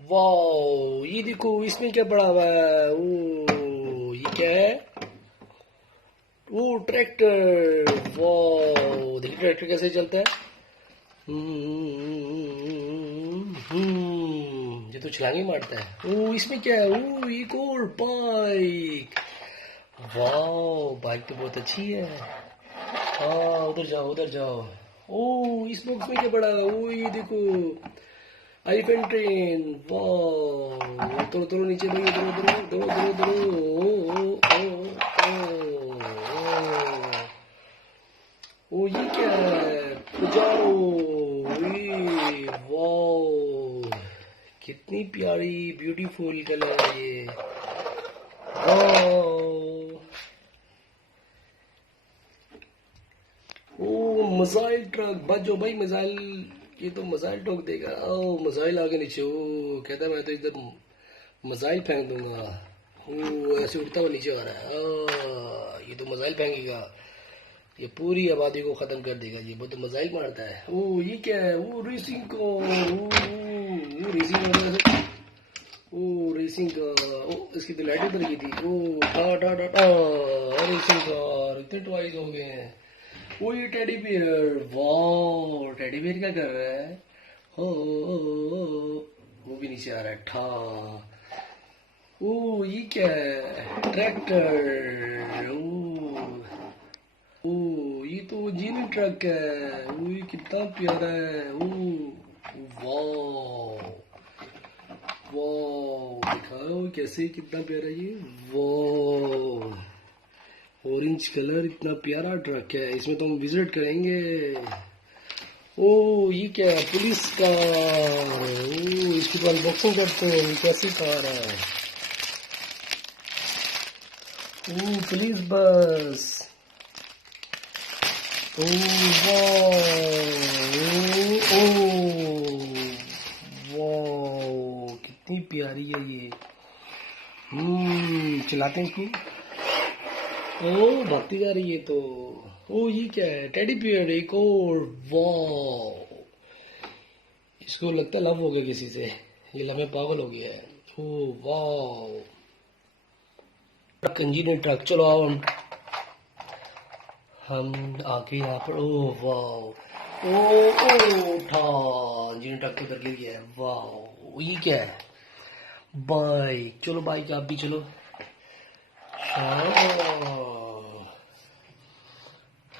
Wow, ये देखो इसमें क्या पड़ा हुआ है। ओ ये क्या है? वो ट्रैक्टर। वाओ, देखिए ट्रैक्टर कैसे चलता है। ये तो छलांगे मारता है। ओ इसमें क्या है? ओ एक और बाइक। वाओ, बाइक तो बहुत अच्छी है। हाँ, उधर जाओ उधर जाओ। ओ इस बॉक्स में क्या पड़ा है? ओ ये देखो, एलिफेंट ट्रेन। वाह, उतरो उतरो नीचे भाई, उतरो उतरो उतरो उतरो उतरो। ओ ये क्या है? पुजारो। ये वाह, कितनी प्यारी ब्यूटीफुल कलर है ये। वाह, ओ मिसाइल ट्रक। बचो भाई मिसाइल, ये तो मिसाइल ठोक देगा। ओ मिसाइल आगे नीचे। ओ कहता है मैं तो इधर मिसाइल फेंक दूंगा। ओ ऐसे उड़ता हुआ नीचे आ रहा है। ये तो मिसाइल फेंकेगा, ये पूरी आबादी को खत्म कर देगा। ये बहुत तो मिसाइल मारता है। ओ ये क्या है? वो रेसिंग का। ओ रेसिंग वगैरह। ओ रेसिंग का। ओ इसकी तो लाइट उतर गई थी। ओ टा टा टा टा, रेसिंग कार। इतने टॉयज हो गए हैं। वो ये टेडी बियर। वाह, टेडी बियर क्या कर रहा है? वो भी नीचे आ रहा है। ठा। ओ ये क्या है? ट्रैक्टर। ओ ये तो जीनी ट्रक है। ओ ये कितना प्यारा है। ओ वाह, वाह दिखाओ कैसे, कितना प्यारा ये। वाह, ऑरेंज कलर, इतना प्यारा ट्रक है। इसमें तो हम विजिट करेंगे। ओ ये क्या है? Police car. ओ इसकी तो अनबॉक्सिंग करते हैं, ये कैसी कार है? ओ पुलिस बस। ओ वाह, वाह कितनी प्यारी है ये। चलाते हैं इसको। ओ भागती जा रही है तो। ओ ये क्या है? टेडी बियर एक और। वाह, इसको लगता है लव हो गया किसी से, ये लव में पागल हो गया है। ओ वाह, ट्रक इंजीनियर ट्रक। चलो आओ हम आके यहाँ पर। ओ वाह, ओ उठा, इंजीनियर ट्रक तो उधर गिर गया है। वाह, ये क्या है? बाइक। चलो बाइक आप भी चलो।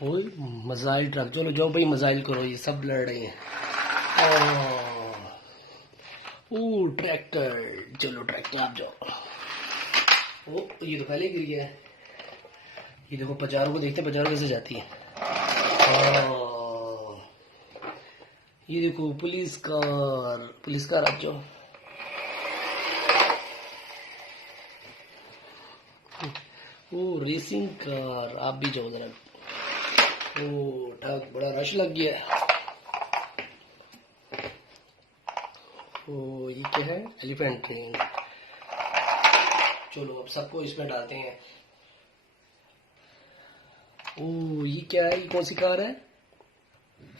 ओए मिसाइल ट्रक। चलो जाओ भाई मिसाइल करो, ये सब लड़ रहे हैं। ओ ट्रैक्टर। चलो ट्रैक्टर आप जाओ। ओ ये तो पहले गिर गया है। ये देखो पचारों को देखते हैं, पचारों कैसे जाती है। ये देखो पुलिस कार, पुलिस कार आप जाओ। ओ रेसिंग कार आप भी जाओ जरा। ओ ठग, बड़ा रश लग गया है। ओ ये क्या है? Elephant train. चलो अब सबको इसमें डालते हैं। ओ ये क्या है? ये कौन सी कार है?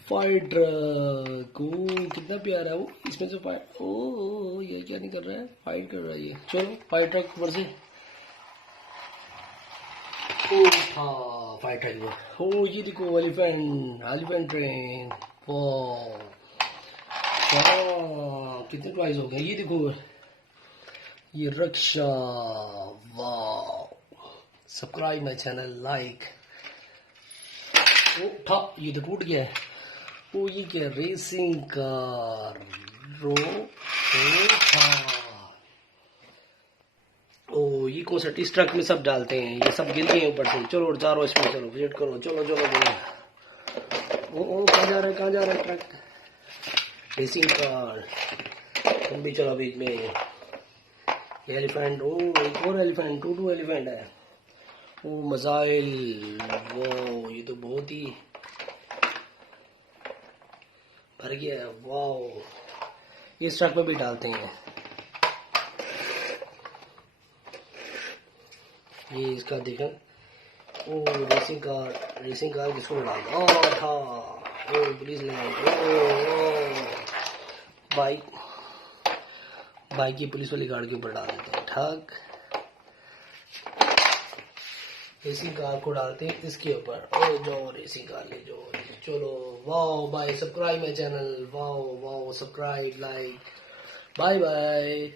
Fire truck. ओ कितना प्यारा है वो। इसमें तो फायर। ओ ये क्या नहीं कर रहा है? फाइट कर रहा है ये। चलो फायर ट्रक ऊपर से। ओ हाँ, फायर ट्रक। ओ ये देखो एलिफेंट, एलिफेंट ट्रेन। वाह, कितने प्राइस हो गए। ये देखो, ये रक्षा। वाह, सब्सक्राइब माय चैनल, लाइक। ओ था, ये तो टूट गया है। ओ ये क्या? Racing car. रो ओ था। ओ ये कौन सा? इस ट्रक में सब डालते हैं, ये सब गिर गए ऊपर से। चलो जा रहा इसमें, चलो विजिट करो। चलो चलो चलो। ओ कहाँ जा रहा है, कहाँ जा रहा है ट्रक? Racing car. तुम भी चलो बीच में। एलिफेंट। ओ एक और एलिफेंट, टू एलिफेंट है। ओ मिसाइल। वो ये तो बहुत ही भर गया है। वाह, इस ट्रक में भी डालते हैं। ये इसका देखा। ओ रेसिंग कार, रेसिंग कार किसको डालता? ओ था। ओ पुलिस लैंड। ओ बाइक, बाइक की पुलिस वाली गाड़ी के ऊपर डाल देते हैं। ठग रेसिंग कार को डालते हैं इसके ऊपर। ओ जाओ रेसिंग कार ले जाओ। चलो wow bye, subscribe my channel. Wow wow, subscribe, like, bye bye.